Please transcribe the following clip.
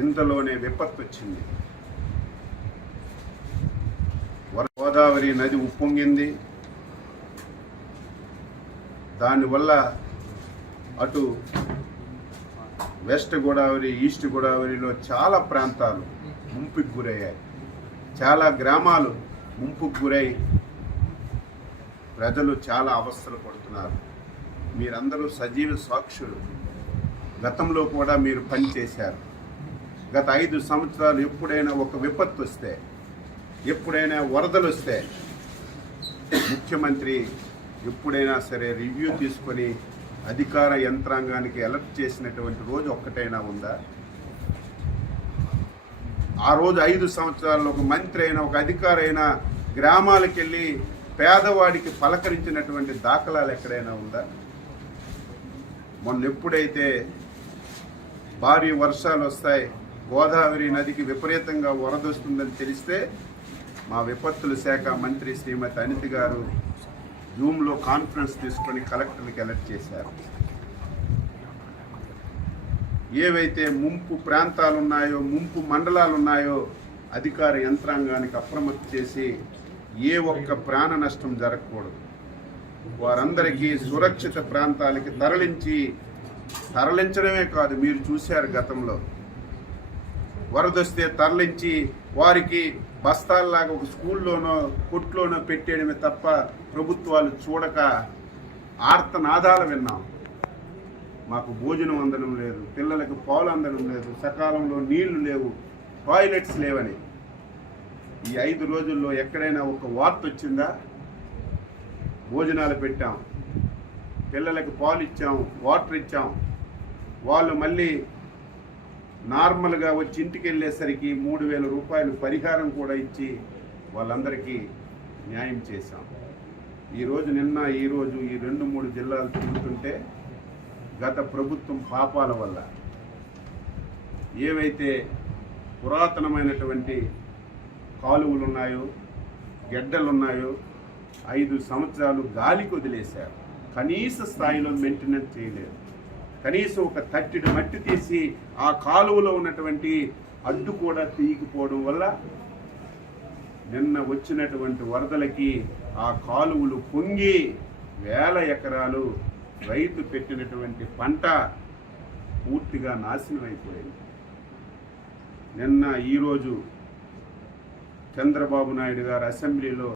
ఇంతలోనే విపత్తు వచ్చింది. గోదావరి నది ఉప్పొంగింది. దానివల్ల అటు వెస్ట్ గోదావరి, ఈస్ట్ గోదావరిలో చాలా ప్రాంతాలు ముంపుకు గురయ్యాయి. చాలా గ్రామాలు ముంపుకు గురై ప్రజలు చాలా అవస్థలు పడుతున్నారు. మీరందరూ సజీవ సాక్షులు. గతంలో కూడా మీరు పనిచేశారు. గత 5 సంవత్సరాలు ఎప్పుడైనా ఒక విపత్తు వస్తే, ఎప్పుడైనా వరదలు వస్తే ముఖ్యమంత్రి ఎప్పుడైనా సరే రివ్యూ తీసుకొని అధికార యంత్రాంగానికి అలర్ట్ చేసినటువంటి రోజు ఒక్కటైనా ఉందా? ఆ రోజు 5 సంవత్సరాల్లో ఒక మంత్రి అయినా, ఒక అధికారి అయినా గ్రామాలకు వెళ్ళి పేదవాడికి పలకరించినటువంటి దాఖలాలు ఎక్కడైనా ఉందా? మొన్న ఎప్పుడైతే భారీ వర్షాలు వస్తాయి, గోదావరి నదికి విపరీతంగా వరద వస్తుందని తెలిస్తే మా విపత్తుల శాఖ మంత్రి శ్రీమతి అనిత గారు జూమ్లో కాన్ఫరెన్స్ తీసుకొని కలెక్టర్కి అలర్ట్ చేశారు. ఏవైతే ముంపు ప్రాంతాలు ఉన్నాయో, ముంపు మండలాలు ఉన్నాయో అధికార యంత్రాంగానికి అప్రమత్తం చేసి ఏ ఒక్క ప్రాణ నష్టం జరగకూడదు, వారందరికీ సురక్షిత ప్రాంతాలకి తరలించడమే కాదు, మీరు చూశారు గతంలో వరదొస్తే తరలించి వారికి బస్తాల్లాగా ఒక స్కూల్లోనో కొట్లోనో పెట్టేయడమే తప్ప ప్రభుత్వాలు చూడక ఆర్తనాదాలు విన్నాం. మాకు భోజనం అందడం లేదు, పిల్లలకు పాలు అందడం లేదు, సకాలంలో నీళ్లు లేవు, టాయిలెట్స్ లేవని. ఈ 5 రోజుల్లో ఎక్కడైనా ఒక వార్త వచ్చిందా? భోజనాలు పెట్టాం, పిల్లలకు పాలు ఇచ్చాం, వాటర్ ఇచ్చాం, వాళ్ళు మళ్ళీ నార్మల్గా వచ్చి ఇంటికి వెళ్ళేసరికి 3,000 రూపాయలు పరిహారం కూడా ఇచ్చి వాళ్ళందరికీ న్యాయం చేశాం. ఈరోజు ఈ 2-3 జిల్లాలు తిరుగుతుంటే గత ప్రభుత్వం పాపాల వల్ల ఏవైతే పురాతనమైనటువంటి కాలువలు ఉన్నాయో, గెడ్డలు ఉన్నాయో 5 సంవత్సరాలు గాలికి వదిలేశారు. కనీస స్థాయిలో మెయింటెనెన్స్ చేయలేదు. కనీసం ఒక తట్టెడు మట్టి తీసి ఆ కాలువలో ఉన్నటువంటి అడ్డు కూడా తీయకపోవడం వల్ల నిన్న వచ్చినటువంటి వరదలకి ఆ కాలువలు పొంగి వేల ఎకరాలు రైతు పెట్టినటువంటి పంట పూర్తిగా నాశనం అయిపోయింది. ఈరోజు చంద్రబాబు నాయుడు గారు అసెంబ్లీలో